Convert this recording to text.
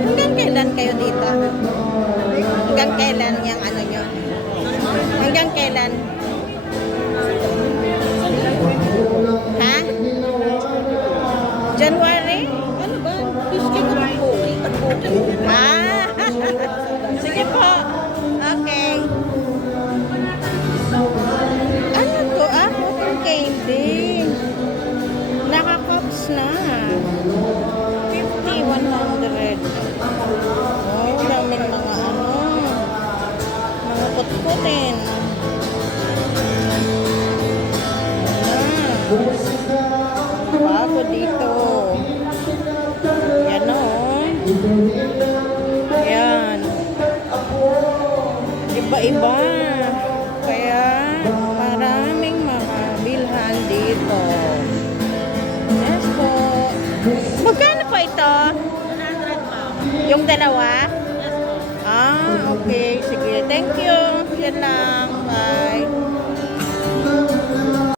Hanggang kailan kayo dito? Hanggang kailan yung ano nyo? Hanggang kailan? Ha? January? Ano ba? Sige ko sige po. Okay. Ano to? Cotton candy. Naka-cups na. 50, 100. Oh, daming mga mga putputin. Bago dito. Yan o. Yan. Iba-iba. Kaya maraming mga bilhan dito. Yes po. Magkano po ito? 100 ma'am. Yung dalawa? Yes po. Okay. Sige. Thank you. Yan lang.